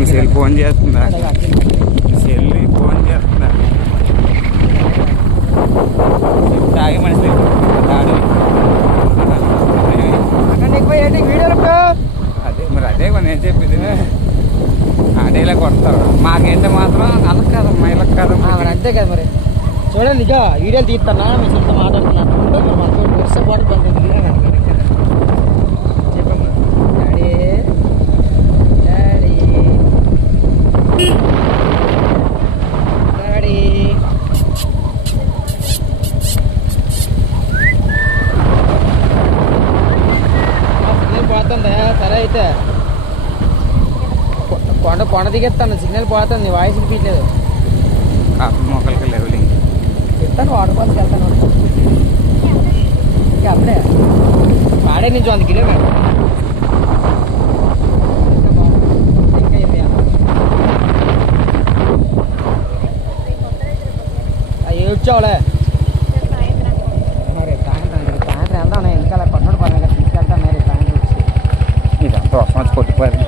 మీ cell phone చేస్తుందా? సెల్లి phone చేస్తుందా? తాగి మనిషి తాడు అదే మరి అదే నేను చెప్పింది. ఆడేలా కొడతారు. మాకేంటే మాత్రం అలా కాదమ్మా, ఇలా కాదమ్మా. అంతే కదా మరి. చూడండి ఇక వీడియోలు తీస్తున్నా, మీ సొంత మాట్లాడుతున్నాను. మనతో వరుస పాటు పండుగ చెప్పమ్మా. డాడీ డాడీ డాడీ సిగ్నల్ పోతుందా? సరే అయితే కొండ దిగేస్తాను. సిగ్నల్ పోతుంది, వాయిస్ వినిపించలేదు. కాఫీ మొక్కలకి లెవెలింగ్ చెప్తాను. వాడుకోవాల్సి వెళ్తాను. ఇంకా అప్పుడే పాడే నుంచి 100 కిలోమీటర్. ఇంకా ఏడ్చావులే మరి. సాయంత్రం వెళ్దాం. ఇంకా కొట్టడు పని తీసుకెళ్తాను. మరి సాయంత్రం వచ్చి ఇదంతా వర్షం వచ్చి కొట్టిపోయారు.